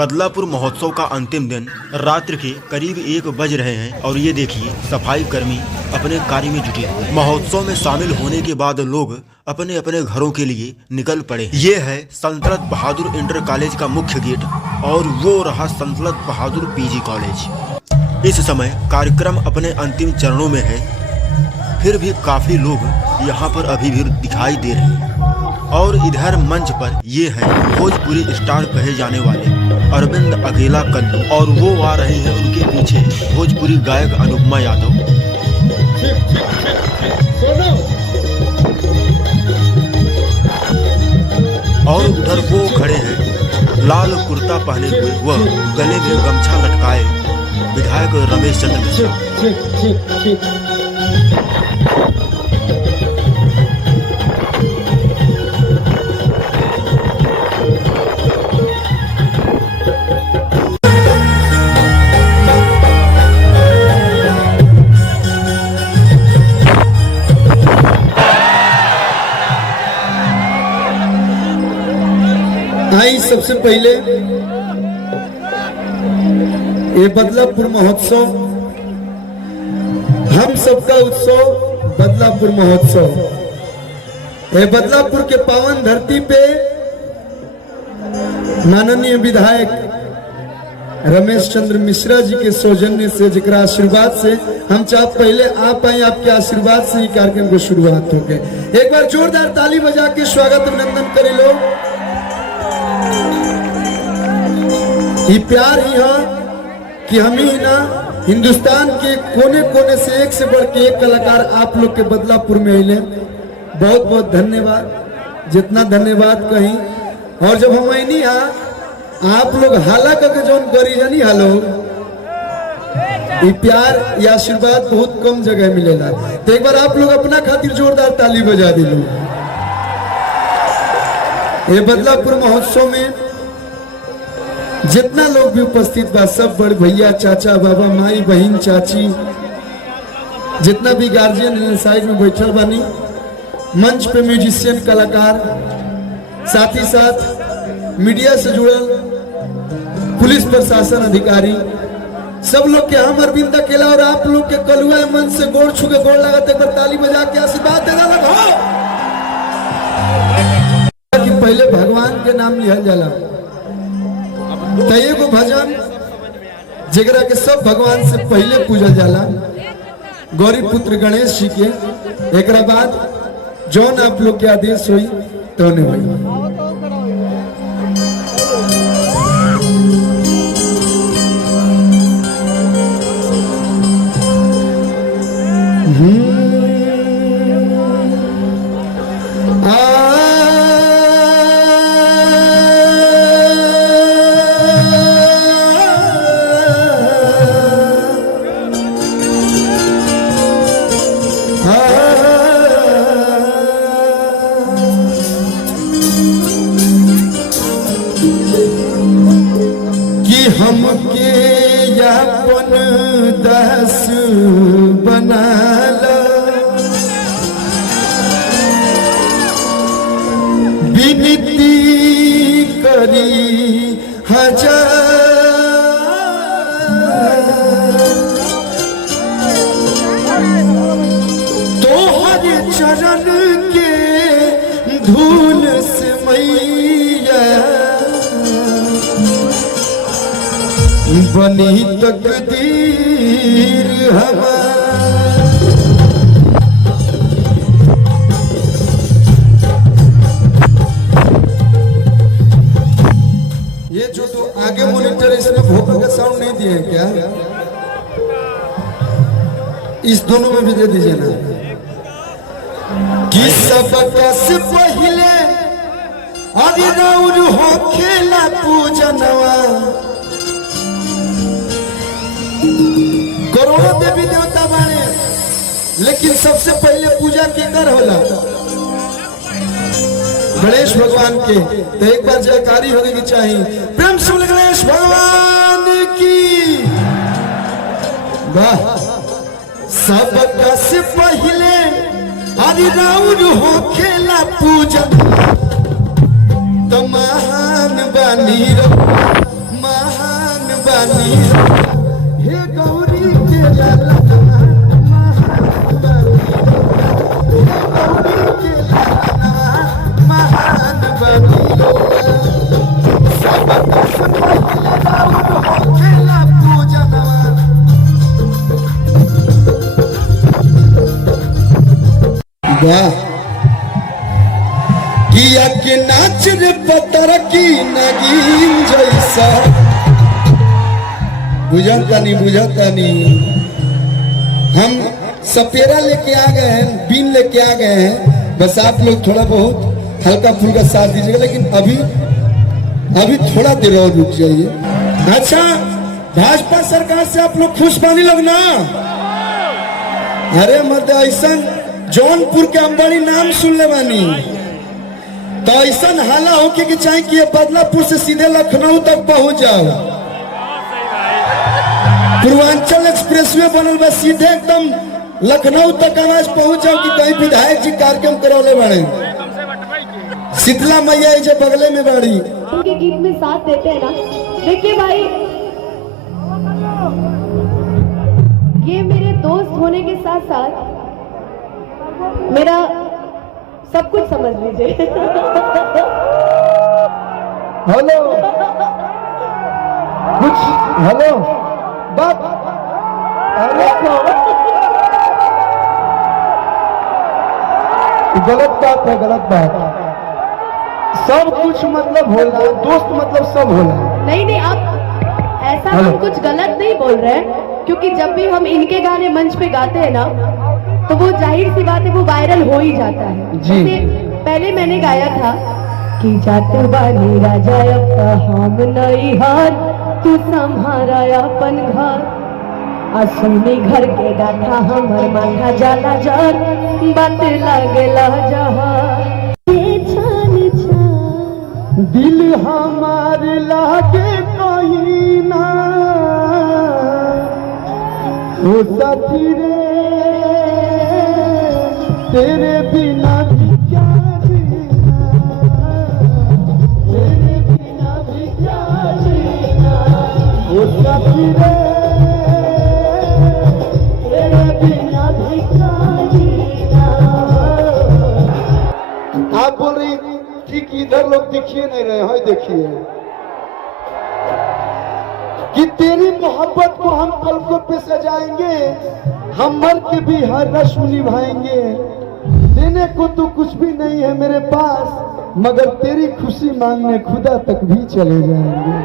बदलापुर महोत्सव का अंतिम दिन रात्रि के करीब 1 बज रहे हैं और ये देखिए सफाई कर्मी अपने कार्य में जुटे हुए। महोत्सव में शामिल होने के बाद लोग अपने अपने घरों के लिए निकल पड़े। ये है सल्तनत बहादुर इंटर कॉलेज का मुख्य गेट और वो रहा सल्तनत बहादुर पीजी कॉलेज। इस समय कार्यक्रम अपने अंतिम चरणों में है, फिर भी काफी लोग यहाँ पर अभी भी दिखाई दे रहे हैं। और इधर मंच पर ये है भोजपुरी स्टार कहे जाने वाले अरविंद अकेला कल्लू और वो आ रहे हैं उनके पीछे भोजपुरी गायक अनुपमा यादव। और उधर वो खड़े हैं लाल कुर्ता पहने हुए, वह गले में गमछा लटकाए विधायक रमेश चंद्र मिश्रा। सबसे पहले ये बदलापुर महोत्सव, हम सबका उत्सव बदलापुर महोत्सव, ये बदलापुर के पावन धरती पे माननीय विधायक रमेश चंद्र मिश्रा जी के सौजन्य से, जिकरा आशीर्वाद से हम चाह पहले आप आए, आपके आशीर्वाद से ही कार्यक्रम को शुरुआत हो गए। एक बार जोरदार ताली बजा के स्वागत अभिनंदन करे लोग। ये प्यार ही है कि हम ही ना हिंदुस्तान के कोने कोने से एक से बढ़ के एक कलाकार आप लोग के बदलापुर में आइले। बहुत बहुत धन्यवाद, जितना धन्यवाद कहीं। और जब हम नहीं आप लोग हाला करके जो करी जानी हालो, ये प्यार ये आशीर्वाद बहुत कम जगह मिलेगा। तो एक बार आप लोग अपना खातिर जोरदार ताली बजा दी लो। ये बदलापुर महोत्सव में जितना लोग भी उपस्थित बा, सब बड़ भैया, चाचा, बाबा, माई, बहन, चाची, जितना भी गार्जियन साइड में बैठल बानी, मंच पे म्यूजिशियन, कलाकार, साथ ही साथ मीडिया से जुड़ल पुलिस प्रशासन अधिकारी, सब लोग के हम अरविंद अकेला और आप लोग के कलुआ मन से गोड़ छू के गोड़ लगा। एक बार ताली बजा के आशीर्वाद देना लगा कि पहले भगवान के नाम लिया जाला। तय को भजन जगरा के सब भगवान से पहले पूजल जाला, गौरी पुत्र गणेश जी के। एक बाद जौन आप लोग के आदेश हुई तो नहीं हुई। हमके यापन दास बनाला, विनती करी हजार, तोहर चरण के धूल से मैया बनी तकदीर ये जो तो आगे मॉनिटर इसमें भोपा का साउंड नहीं दिए क्या? इस दोनों में भी दे दीजिए ना। कि सबका से पहले अरे राउर हो खेला पूजनवा, करोड़ों देवी देवता माने, लेकिन सबसे पहले पूजा केकर होला? गणेश भगवान के। तो एक बार जयकारी होने की चाहिए, प्रेम से गणेश भगवान की। वाह। सबका से पहले अरे राउर हो खेला पूजा, तो महान बानी बानी हे गौरी के ललना महान बानी हे गौरी के ललना महान बानी सब सब राउर होखेला पूजनवा वाह किया के नाच रे पतर की नगीन जैसा बुझता नहीं हम सपेरा लेके आ गए हैं, बीन लेके आ गए हैं, बस आप लोग थोड़ा बहुत हल्का फुल्का साथ दीजिएगा, लेकिन अभी थोड़ा देर और रुक जाइए। अच्छा, भाजपा सरकार से आप लोग खुश पानी लगना। अरे मत ऐसा जौनपुर के अंबाड़ी नाम सुन ले बानी तो ऐसा हाला हो कि चाहे कि बदलापुर से सीधे लखनऊ तक पहुंच जाओ। पूर्वांचल एक्सप्रेसवे बनल बा, सीधे एकदम लखनऊ तक आवाज पहुंच जाओ कि कहीं विधायक जी कार्यक्रम करौले बड़े। शीतला मैया जो बगले में बाड़ी उनके गीत में साथ देते हैं ना। देखिए भाई, ये मेरे दोस्त होने के साथ साथ मेरा सब कुछ समझ लीजिए। हेलो कुछ हेलो बात अरे गलत बात है, गलत बात। सब कुछ मतलब होला, दोस्त मतलब सब होला। नहीं आप ऐसा हम कुछ गलत नहीं बोल रहे हैं, क्योंकि जब भी हम इनके गाने मंच पे गाते हैं ना तो वो जाहिर सी बात है वो वायरल हो ही जाता है। जैसे पहले मैंने गाया था कि जाते बानी राजा हम नहीं हार तू संहारा अपन घर असुनी घर के गाथा हमर माथा जाला जर बात लागेला जहर दिल हमार लागे कहीं ना ओ साथी रे तेरे बिना भी क्या जीना, तेरे बिना भी क्या जीना ओ साथी रे तेरे बिना भी क्या जीना। आप बोल रही ठीक इधर लोग दिखिए नहीं रहे हैं, देखिए कि तेरी मोहब्बत को हम पलकों पे सजाएंगे, हम मर के भी हर रस्म निभाएंगे। देने को तो कुछ भी नहीं है मेरे पास, मगर तेरी खुशी मांगने खुदा तक भी चले जाएंगे।